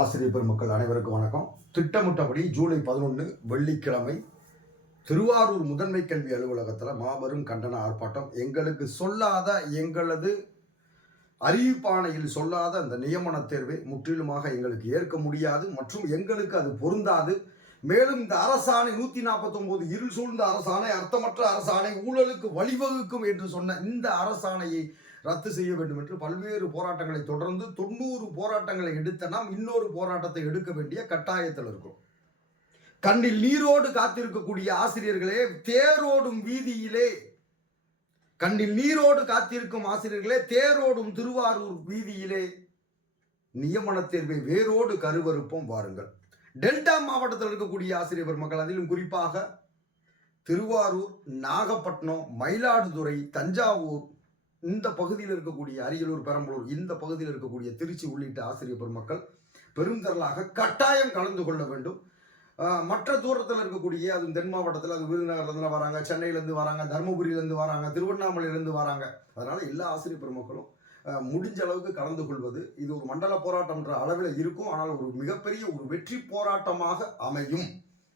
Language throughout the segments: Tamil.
ஆசிரியர் பெருமக்கள் அனைவருக்கும் வணக்கம். திட்டமிட்டபடி ஜூலை 11 வெள்ளிக்கிழமை திருவாரூர் முதன்மை கல்வி அலுவலகத்தில் மாபெரும் கண்டன ஆர்ப்பாட்டம். எங்களுக்கு சொல்லாத, எங்களது அறிவிப்பாணையில் சொல்லாத அந்த நியமன தேர்வை முற்றிலுமாக எங்களுக்கு ஏற்க முடியாது மற்றும் எங்களுக்கு அது பொருந்தாது. மேலும் இந்த அரசாணை 149 இருள் சூழ்ந்த அரசாணை, அர்த்தமற்ற அரசாணை, ஊழலுக்கு வழிவகுக்கும் என்று சொன்ன இந்த அரசாணையை ரத்து செய்ய வேண்டும் என்று பல்வேறு போராட்டங்களை தொடர்ந்து 90 போராட்டங்களை எடுத்த நாம் இன்னொரு போராட்டத்தை எடுக்க வேண்டிய கட்டாயத்தில் இருக்கும். கண்ணில் நீரோடு காத்திருக்கக்கூடிய ஆசிரியர்களே, தேரோடும் வீதியிலே, கண்ணில் நீரோடு காத்திருக்கும் ஆசிரியர்களே, தேரோடும் திருவாரூர் வீதியிலே நியமன தேர்வை வேரோடு கருவறுப்போம் வாருங்கள். டெல்டா மாவட்டத்தில் இருக்கக்கூடிய ஆசிரியர் பெருமக்கள், அதிலும் குறிப்பாக திருவாரூர், நாகப்பட்டினம், மயிலாடுதுறை, தஞ்சாவூர், இந்த பகுதியில் இருக்கக்கூடிய அரியலூர், பெரம்பலூர், இந்த பகுதியில் இருக்கக்கூடிய திருச்சி உள்ளிட்ட ஆசிரியர் பெருமக்கள் பெருந்தரலாக கட்டாயம் கலந்து கொள்ள வேண்டும். மற்ற தூரத்தில் இருக்கக்கூடிய, அது தென் மாவட்டத்தில், அது விருதுநகர்லேருந்து வராங்க, சென்னையிலேருந்து வராங்க, தருமபுரியிலேருந்து வராங்க, திருவண்ணாமலையிலேருந்து வராங்க. அதனால் எல்லா ஆசிரியர் பெருமக்களும் முடிஞ்ச அளவுக்கு கலந்து கொள்வது, இது ஒரு மண்டல போராட்டம்ன்ற அளவில் இருக்கும். ஆனால் ஒரு மிகப்பெரிய ஒரு வெற்றி போராட்டமாக அமையும்.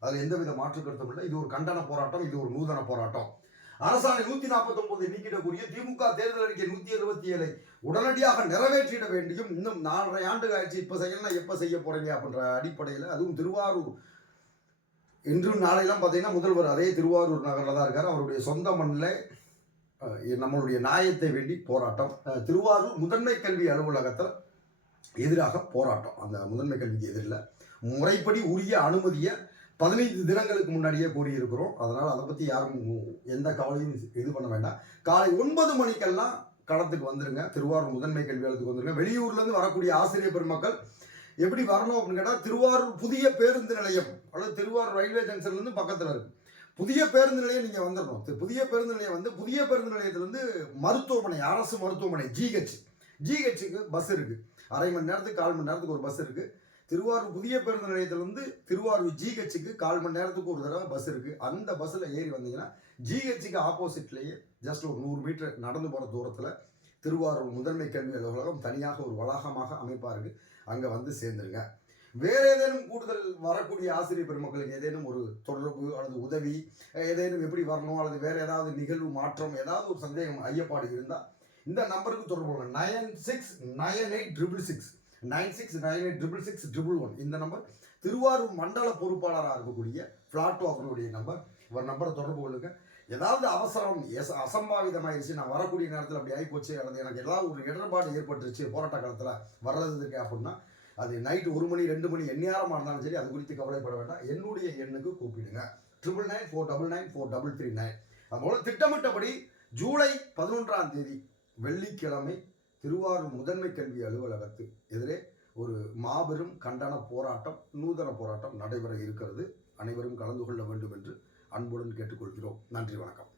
அதில் எந்தவித மாற்று கருத்தும் இல்லை. இது ஒரு கண்டன போராட்டம், இது ஒரு நூதன போராட்டம். அரசாணை 149 நீக்கிடக்கூடிய திமுக தேர்தல் அறிக்கை 177 உடனடியாக நிறைவேற்றிட வேண்டியும். இன்னும் 4.5 ஆண்டு ஆயிடுச்சு, இப்போ செய்யலாம், எப்போ செய்ய போறீங்க அப்படின்ற அடிப்படையில், அதுவும் திருவாரூர் இன்றும் நாளையெல்லாம் பார்த்தீங்கன்னா முதல்வர் அதே திருவாரூர் நகரில் தான் இருக்கார். அவருடைய சொந்த மண்ணில் நம்மளுடைய நியாயத்தை வேண்டி போராட்டம். திருவாரூர் முதன்மை கல்வி அலுவலகத்தில் எதிராக போராட்டம். அந்த முதன்மை கல்விக்கு எதிரில் முறைப்படி உரிய அனுமதியை 15 தினங்களுக்கு முன்னாடியே கூறியிருக்கிறோம். அதனால் அதை பற்றி யாரும் எந்த கவலையும் இது பண்ண வேண்டாம். காலை 9 மணிக்கெல்லாம் களத்துக்கு வந்துருங்க. திருவாரூர் முதன்மை கல்வி அலுவலகத்துக்கு வந்துருங்க. வெளியூர்லேருந்து வரக்கூடிய ஆசிரியர் பெருமக்கள் எப்படி வரணும் அப்படின்னு கேட்டால், திருவாரூர் புதிய பேருந்து நிலையம் அல்லது திருவாரூர் ரயில்வே ஜங்ஷன்லேருந்து பக்கத்தில் இருக்குது புதிய பேருந்து நிலையம். நீங்கள் வந்துடணும். புதிய பேருந்து நிலையம் வந்து புதிய பேருந்து நிலையத்திலேருந்து மருத்துவமனை, அரசு மருத்துவமனை, ஜிஹெச்சுக்கு பஸ் இருக்குது. அரை மணி நேரத்துக்கு 1/4 மணி நேரத்துக்கு ஒரு பஸ் இருக்குது. திருவாரூர் புதிய பேருந்து நிலையத்திலிருந்து திருவாரூர் ஜிஹெச்சுக்கு 1/4 மணி நேரத்துக்கு ஒரு தடவை பஸ் இருக்குது. அந்த பஸ்ஸில் ஏறி வந்தீங்கன்னா ஜிஹெச்சுக்கு ஆப்போசிட்லேயே ஜஸ்ட் ஒரு 100 மீட்டர் நடந்து போகிற தூரத்தில் திருவாரூர் முதன்மை கல்வி அலுவலகம் தனியாக ஒரு வளாகமாக அமைப்பாக இருக்குது. அங்கே வந்து சேர்ந்துருங்க. வேறு ஏதேனும் கூடுதல் வரக்கூடிய ஆசிரியர் பெருமக்களுக்கு ஏதேனும் ஒரு தொடர்பு அல்லது உதவி, ஏதேனும் எப்படி வரணும் அல்லது வேறு ஏதாவது நிகழ்வு மாற்றம், ஏதாவது ஒரு சந்தேகம், ஐயப்பாடு இருந்தால் இந்த நம்பருக்கு தொடர்பு கொள்ளுங்க. 969866 96986611 இந்த நம்பர் திருவாரூர் மண்டல பொறுப்பாளராக இருக்கக்கூடிய பிளாட்டோ அவர்களுடைய நம்பர். ஒரு நம்பரை தொடர்பு கொள்ளுங்க. ஏதாவது அவசரம், அசம்பாவிதமாயிருச்சு, நான் வரக்கூடிய நேரத்தில் அப்படி ஆகிப்போச்சு, அல்லது எனக்கு ஏதாவது ஒரு இடர்பாடு ஏற்பட்டுருச்சு போராட்ட காலத்தில் வர்றதுக்கு அப்படின்னா, அது நைட்டு 1 மணி 2 மணி எந்நேரமாக இருந்தாலும் சரி, அது குறித்து கவலைப்பட வேண்டாம். என்னுடைய எண்ணுக்கு கூப்பிடுங்க. 9994994339. அதுபோல் திட்டமிட்டபடி ஜூலை 11ஆம் தேதி வெள்ளிக்கிழமை திருவாரூர் முதன்மை கல்வி அலுவலகத்து எதிரே ஒரு மாபெரும் கண்டன போராட்டம், நூதன போராட்டம் நடைபெற இருக்கிறது. அனைவரும் கலந்து கொள்ள வேண்டும் என்று அன்புடன் கேட்டுக்கொள்கிறோம். நன்றி, வணக்கம்.